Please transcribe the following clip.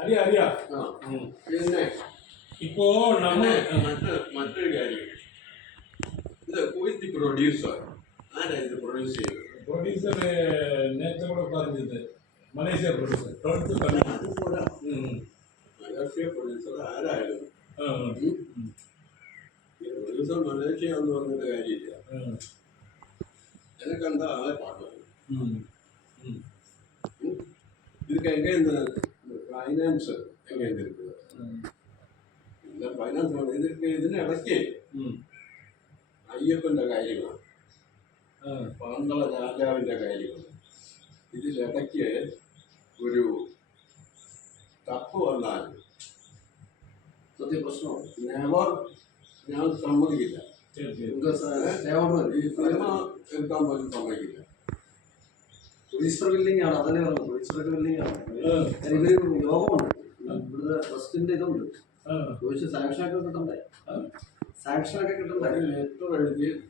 അറിയാം അറിയാം. പിന്നെ ഇപ്പോ നമ്മൾ മറ്റൊരു കാര്യം, ഇത് കുവൈത്തി പ്രൊഡ്യൂസർ ആരാ ഇത് പ്രൊഡ്യൂസ് ചെയ്തത്? പ്രൊഡ്യൂസർ നേരത്തെ കൂടെ പറഞ്ഞത് മലേഷ്യ പ്രൊഡ്യൂസർ അതുപോലെ മലേഷ്യ പ്രൊഡ്യൂസർ ആരായിരുന്നു? പ്രൊഡ്യൂസർ മലേഷ്യ എന്ന് പറഞ്ഞിട്ട് കാര്യമില്ല. എനക്കെന്താ ആളെ പാടുന്നത് இதுக்கு எங்கே இந்த ഫൈനാൻസ് എങ്ങനെ இருக்குது? இந்த ഫൈനാൻസ് ഇതിനിടയ്ക്ക് അയ്യപ്പൻ്റെ കാര്യങ്ങളാണ്, പന്തള രാജാവിൻ്റെ കാര്യങ്ങൾ. ഇതിലിടയ്ക്ക് ഒരു തപ്പ് വന്നാൽ സത്യപ്രശ്നമാണ്. നെവർ ഞാൻ സമ്മതിക്കില്ല. ഈ സിനിമ എടുക്കാൻ പോലും സമ്മതിക്കില്ല. പ്രൊഡ്യൂസർ ബില്ലിംഗ് ആണ്, അതല്ലേ പറഞ്ഞു. പ്രൊഡ്യൂസർ ബില്ലിംഗ് ആണ്. ഇതൊരു യോഗമുണ്ട്, ഇവിടുത്തെ ട്രസ്റ്റിന്റെ ഇതുണ്ട്. ചോദിച്ച് സാങ്ഷൻ ഒക്കെ കിട്ടണ്ടേ? സാങ്ഷൻ ഒക്കെ കിട്ടണ്ടേ? ലെറ്റർ എഴുതി